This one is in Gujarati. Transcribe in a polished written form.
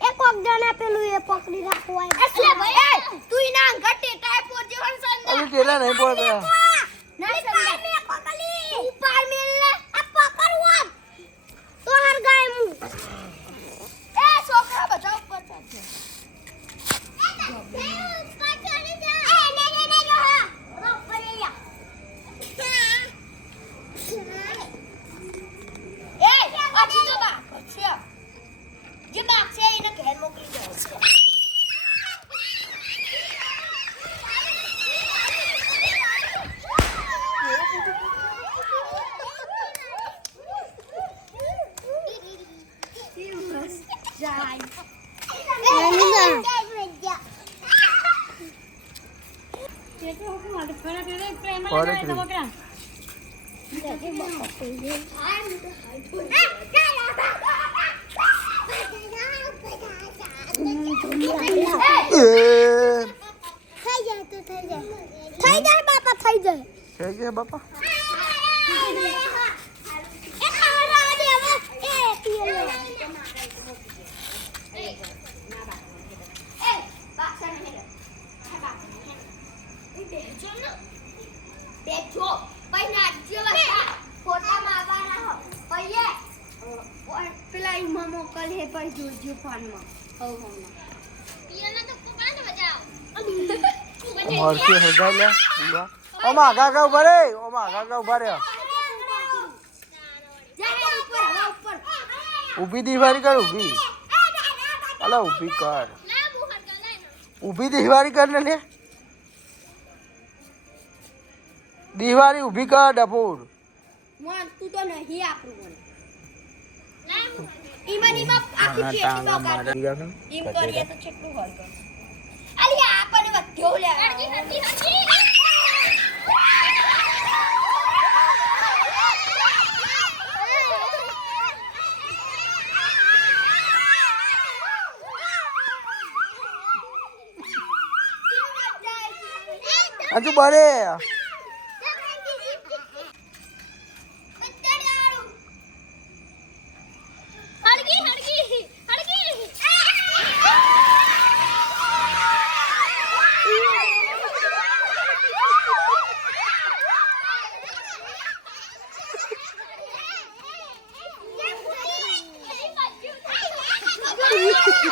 એક કોક જણા પેલું એ પકડી રાખવા એટલે ભાઈ તું ના ઘટે ટાઈપો જીવન સંદર અબે કેલા નહીં પડતા ના સંદર મે પકડી ઉપર મેલે આ પકડવો તો હર ગાય મુ એ છોકરા બધા ઉપર છે થઈ જાય બાપા થઈ જાય બાપા પેલા ઈમાં મોકલ હે પર જોજો ફોનમાં મરસી હરગાઈ લે ઓમાં આગા ઉભા રે ઉભા રે ઊભી દિવાળી કર ઊભી અલા ઊભી કર ઊભી દિવાળી કર ને લે દિવાળી ઊભી કર ડફોર મન તું તો નહીં આપણું ઈમાં આખી ચેટી બગાડ ઈમ કરીએ તો કેટલું હોય તો અલી આપને વધ્યો લે હજુ બરે